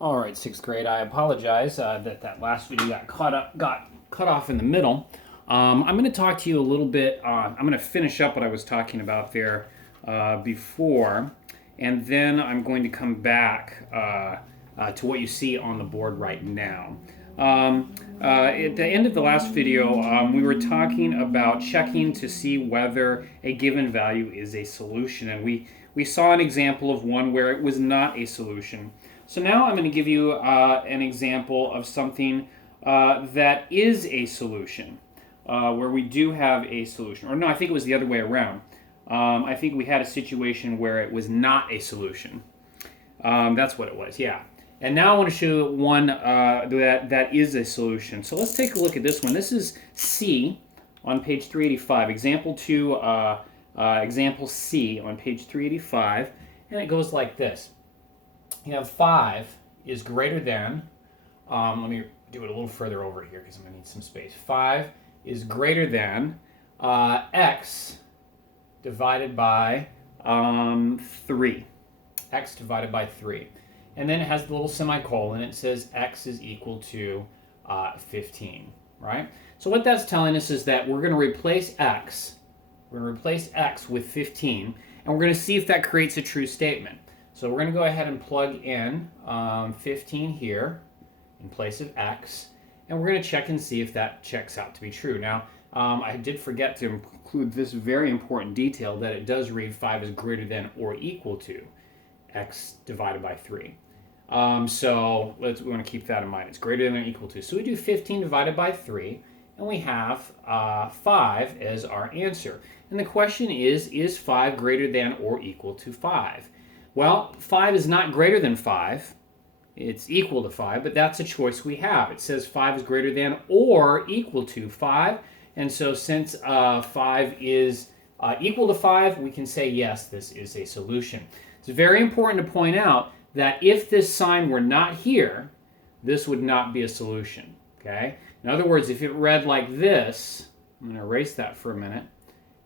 All right, sixth grade. I apologize that last video got cut off in the middle. I'm going to talk to you a little bit. I'm going to finish up what I was talking about there before, and then I'm going to come back to what you see on the board right now. At the end of the last video, we were talking about checking to see whether a given value is a solution, and we saw an example of one where it was not a solution. So now I'm going to give you an example of something that is a solution, where we do have a solution. Or no, I think it was the other way around. I think we had a situation where it was not a solution. That's what it was, yeah. And now I want to show you one that is a solution. So let's take a look at this one. This is C on page 385. Example 2, example C on page 385. And it goes like this. You have 5 is greater than, let me do it a little further over here because I'm going to need some space. 5 is greater than x divided by 3. X divided by 3. And then it has the little semicolon. It says x is equal to 15, right? So what that's telling us is that we're going to replace x. We're going to replace x with 15, and we're going to see if that creates a true statement. So we're going to go ahead and plug in 15 here in place of x, and we're going to check and see if that checks out to be true. Now, I did forget to include this very important detail that it does read 5 is greater than or equal to x divided by 3. So we want to keep that in mind. It's greater than or equal to. So we do 15 divided by 3, and we have 5 as our answer. And the question is 5 greater than or equal to 5? Well, 5 is not greater than 5. It's equal to 5, but that's a choice we have. It says 5 is greater than or equal to 5. And so since 5 is equal to 5, we can say, yes, this is a solution. It's very important to point out that if this sign were not here, this would not be a solution. Okay? In other words, if it read like this, I'm going to erase that for a minute,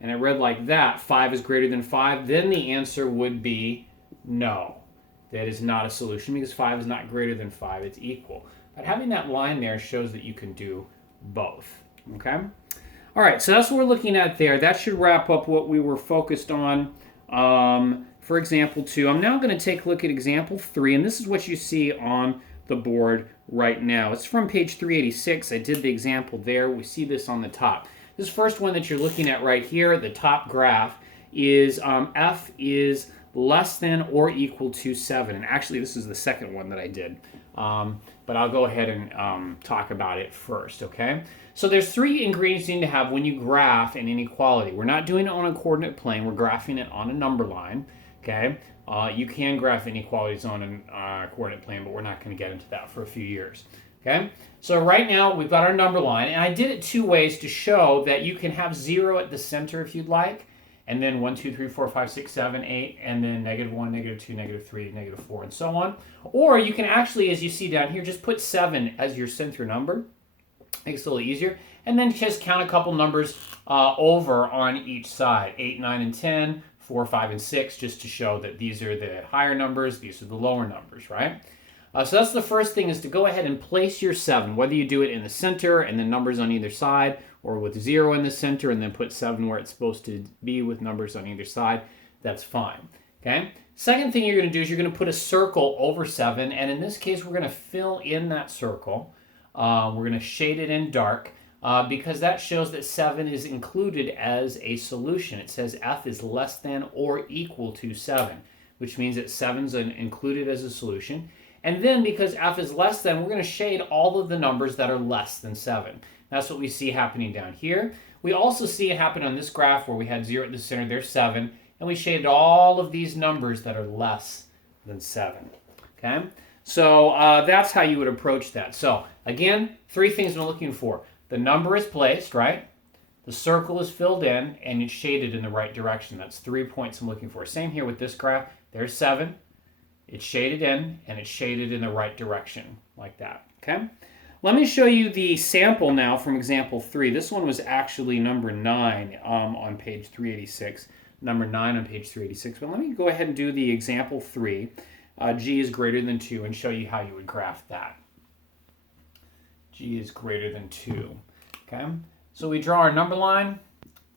and it read like that, 5 is greater than 5, then the answer would be no, that is not a solution because 5 is not greater than 5, it's equal. But having that line there shows that you can do both, okay? All right, so that's what we're looking at there. That should wrap up what we were focused on for example 2. I'm now going to take a look at example 3, and this is what you see on the board right now. It's from page 386. I did the example there. We see this on the top. This first one that you're looking at right here, the top graph, is f is less than or equal to 7. And actually, this is the second one that I did. But I'll go ahead and talk about it first, okay? So there's 3 ingredients you need to have when you graph an inequality. We're not doing it on a coordinate plane. We're graphing it on a number line, okay? You can graph inequalities on a coordinate plane, but we're not going to get into that for a few years, okay? So right now, we've got our number line. And I did it 2 ways to show that you can have 0 at the center if you'd like, and then 1, 2, 3, 4, 5, 6, 7, 8, and then -1, -2, -3, -4, and so on. Or you can actually, as you see down here, just put 7 as your center number. Makes it a little easier. And then just count a couple numbers over on each side. 8, 9, and 10, 4, 5, and 6, just to show that these are the higher numbers, these are the lower numbers, right? So that's the first thing, is to go ahead and place your 7, whether you do it in the center and then numbers on either side, or with 0 in the center and then put 7 where it's supposed to be with numbers on either side, that's fine. Okay. Second thing you're going to do is you're going to put a circle over 7, and in this case we're going to fill in that circle. We're going to shade it in dark because that shows that 7 is included as a solution. It says f is less than or equal to 7, which means that 7's included as a solution. And then because f is less than, we're going to shade all of the numbers that are less than 7. That's what we see happening down here. We also see it happen on this graph where we had 0 at the center, there's 7, and we shaded all of these numbers that are less than 7. Okay? So that's how you would approach that. So again, 3 things we're looking for. The number is placed, right? The circle is filled in, and it's shaded in the right direction. That's 3 points I'm looking for. Same here with this graph. There's 7. It's shaded in, and it's shaded in the right direction, like that. Okay? Let me show you the sample now from example 3. This one was actually number 9 on page 386. Number 9 on page 386. But let me go ahead and do the example 3. G is greater than 2 and show you how you would graph that. G is greater than 2. Okay, so we draw our number line.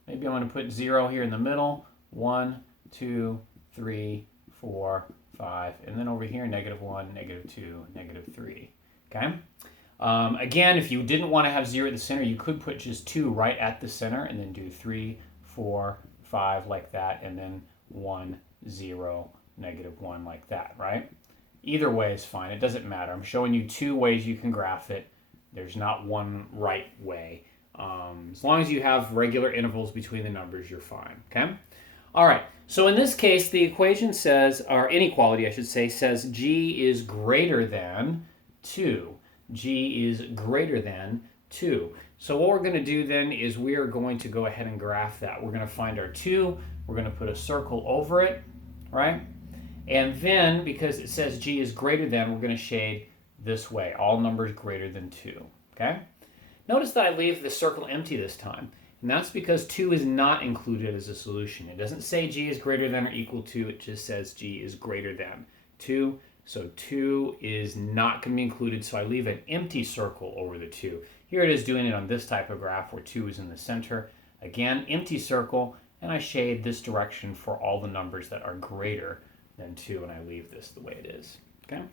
Maybe I'm going to put 0 here in the middle. 1, 2, 3, 4, 5. And then over here, -1, -2, -3. Okay. Again, if you didn't want to have 0 at the center, you could put just 2 right at the center and then do 3, 4, 5 like that, and then 1, 0, -1 like that, right? Either way is fine. It doesn't matter. I'm showing you 2 ways you can graph it. There's not one right way. As long as you have regular intervals between the numbers, you're fine, okay? All right, so in this case, the equation says, or inequality, I should say, says G is greater than 2. G is greater than 2. So what we're going to do then is we are going to go ahead and graph that. We're going to find our 2. We're going to put a circle over it, right? And then, because it says G is greater than, we're going to shade this way, all numbers greater than 2, okay? Notice that I leave the circle empty this time, and that's because 2 is not included as a solution. It doesn't say G is greater than or equal to, it just says G is greater than 2. So 2 is not going to be included, so I leave an empty circle over the 2. Here it is doing it on this type of graph where 2 is in the center. Again, empty circle, and I shade this direction for all the numbers that are greater than 2, and I leave this the way it is. Okay?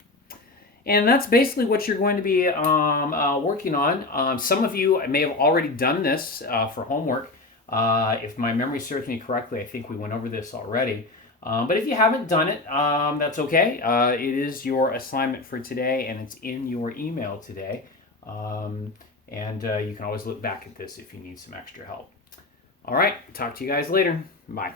And that's basically what you're going to be working on. Some of you may have already done this for homework. If my memory serves me correctly, I think we went over this already. But if you haven't done it, that's okay. It is your assignment for today, and it's in your email today. And you can always look back at this if you need some extra help. All right, talk to you guys later. Bye.